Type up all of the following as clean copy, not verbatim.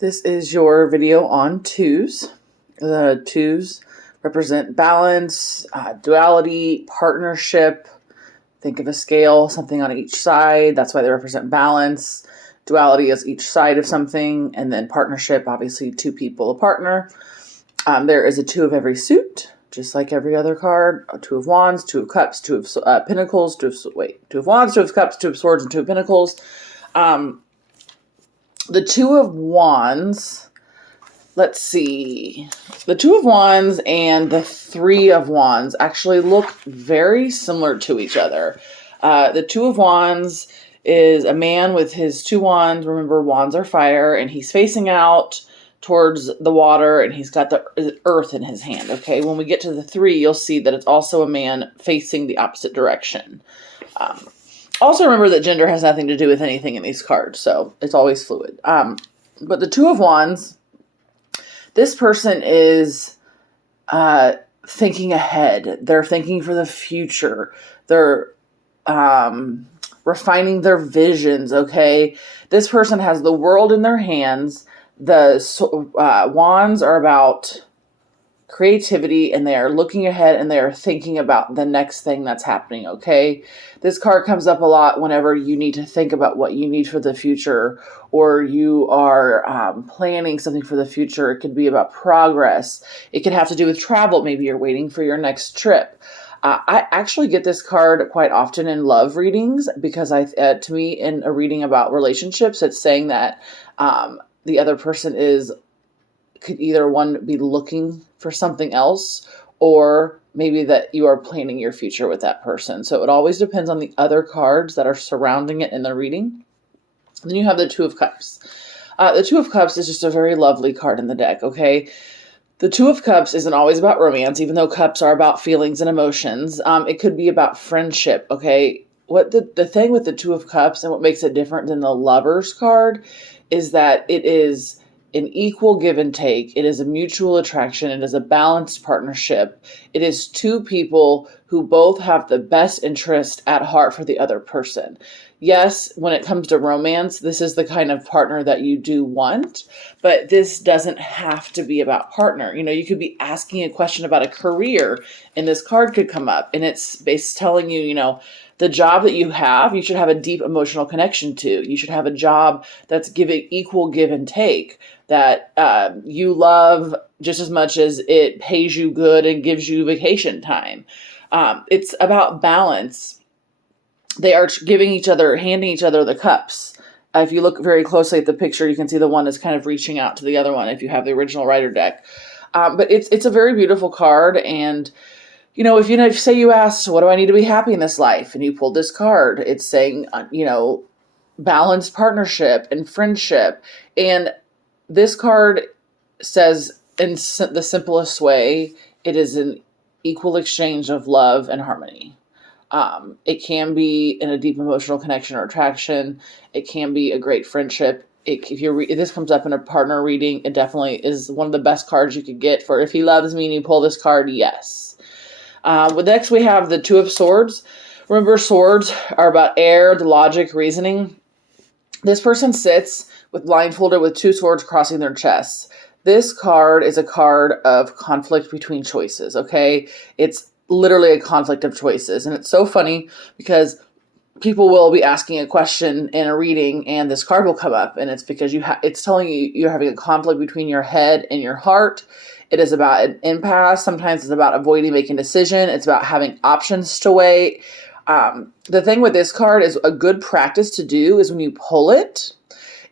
This is your video on twos. The twos represent balance, duality, partnership. Think of a scale, something on each side. That's why they represent balance. Duality is each side of something. And then partnership, obviously two people, a partner. There is a two of every suit, just like every other card. A two of wands, two of cups, two of pentacles, two of wands, two of cups, two of swords, and two of pentacles. The two of wands, let's see. The two of wands and the three of wands actually look very similar to each other. The two of wands is a man with his two wands. Remember, wands are fire, and he's facing out towards the water, and he's got the earth in his hand. Okay, when we get to the three, you'll see that it's also a man facing the opposite direction. Also remember that gender has nothing to do with anything in these cards, so it's always fluid. But the two of wands, this person is thinking ahead. They're thinking for the future. They're refining their visions, okay? This person has the world in their hands. The wands are about creativity, and they are looking ahead, and they are thinking about the next thing that's happening, okay? This card comes up a lot whenever you need to think about what you need for the future, or you are planning something for the future. It could be about progress. It could have to do with travel. Maybe you're waiting for your next trip. I actually get this card quite often in love readings because to me, in a reading about relationships, it's saying that the other person could either one be looking for something else, or maybe that you are planning your future with that person. So it always depends on the other cards that are surrounding it in the reading. And then you have the two of cups. The two of cups is just a very lovely card in the deck, okay? The two of cups isn't always about romance, even though cups are about feelings and emotions. It could be about friendship, okay? What the thing with the two of cups and what makes it different than the lovers card is that it is an equal give and take. It is a mutual attraction. It is a balanced partnership. It is two people who both have the best interest at heart for the other person. Yes, when it comes to romance, this is the kind of partner that you do want, but this doesn't have to be about partner. You know, you could be asking a question about a career, and this card could come up, and it's telling you, the job that you have, you should have a deep emotional connection to. You should have a job that's giving equal give and take, that you love just as much as it pays you good and gives you vacation time. It's about balance. They are handing each other the cups. If you look very closely at the picture, you can see the one is kind of reaching out to the other one if you have the original Rider deck. But it's a very beautiful card, and if say you asked, what do I need to be happy in this life? And you pulled this card, it's saying, balanced partnership and friendship. And this card says, in the simplest way, it is an equal exchange of love and harmony. It can be in a deep emotional connection or attraction. It can be a great friendship. If this comes up in a partner reading, it definitely is one of the best cards you could get for if he loves me and you pull this card, yes. Next we have the two of swords. Remember, swords are about air, the logic, reasoning. This person sits blindfolded with two swords crossing their chests. This card is a card of conflict between choices, okay? It's literally a conflict of choices. And it's so funny because people will be asking a question in a reading and this card will come up, and it's because it's telling you you're having a conflict between your head and your heart. It is about an impasse. Sometimes it's about avoiding making a decision. It's about having options to weigh. The thing with this card is a good practice to do is when you pull it,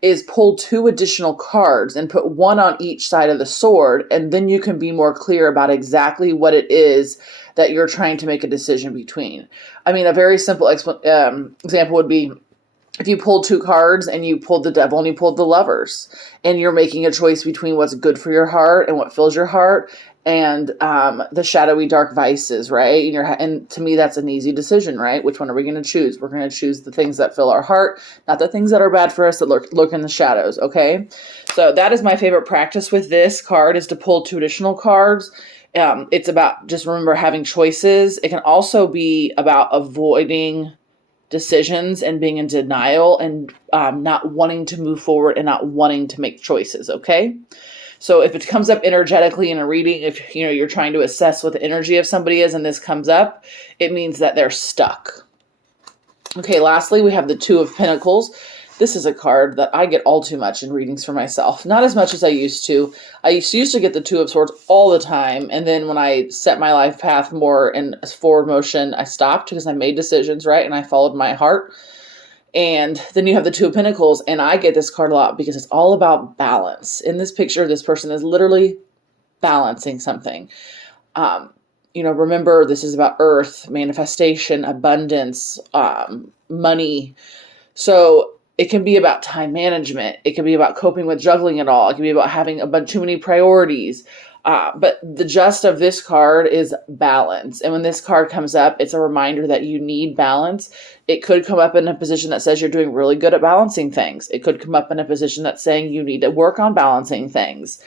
is pull two additional cards and put one on each side of the sword, and then you can be more clear about exactly what it is that you're trying to make a decision between. I mean, a very simple example would be if you pulled two cards and you pulled the Devil and you pulled the Lovers, and you're making a choice between what's good for your heart and what fills your heart, and the shadowy dark vices, right? And to me, that's an easy decision, right? Which one are we going to choose? We're going to choose the things that fill our heart, not the things that are bad for us that lurk in the shadows, okay? So that is my favorite practice with this card, is to pull two additional cards. It's about, just remember, having choices. It can also be about avoiding decisions and being in denial and not wanting to move forward and not wanting to make choices, okay? So if it comes up energetically in a reading, if you're trying to assess what the energy of somebody is and this comes up, it means that they're stuck. Okay, lastly, we have the Two of Pentacles. This is a card that I get all too much in readings for myself. Not as much as I used to. I used to get the Two of Swords all the time. And then when I set my life path more in forward motion, I stopped because I made decisions, right? And I followed my heart. And then you have the Two of Pentacles. And I get this card a lot because it's all about balance. In this picture, this person is literally balancing something. Remember, this is about earth, manifestation, abundance, money. So it can be about time management. It can be about coping with juggling it all. It can be about having too many priorities. But the gist of this card is balance. And when this card comes up, it's a reminder that you need balance. It could come up in a position that says you're doing really good at balancing things. It could come up in a position that's saying you need to work on balancing things.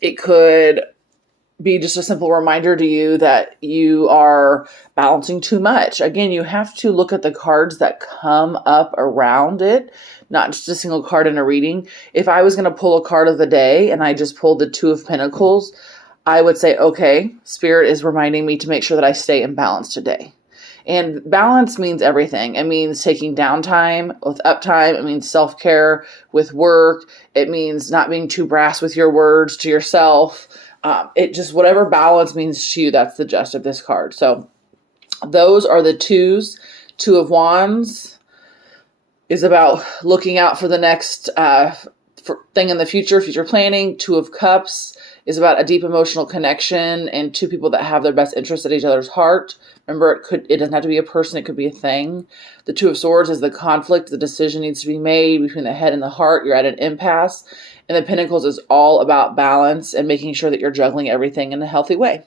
It could be just a simple reminder to you that you are balancing too much. Again, you have to look at the cards that come up around it, not just a single card in a reading. If I was going to pull a card of the day and I just pulled the Two of Pentacles, I would say, okay, Spirit is reminding me to make sure that I stay in balance today. And balance means everything. It means taking downtime with uptime. It means self-care with work. It means not being too brass with your words to yourself. It just, whatever balance means to you, that's the gist of this card. So those are the twos. Two of Wands is about looking out for the next thing in the future planning. Two of Cups is about a deep emotional connection and two people that have their best interests at each other's heart. Remember, it doesn't have to be a person. It could be a thing. The Two of Swords is the conflict. The decision needs to be made between the head and the heart. You're at an impasse. And the Pentacles is all about balance and making sure that you're juggling everything in a healthy way.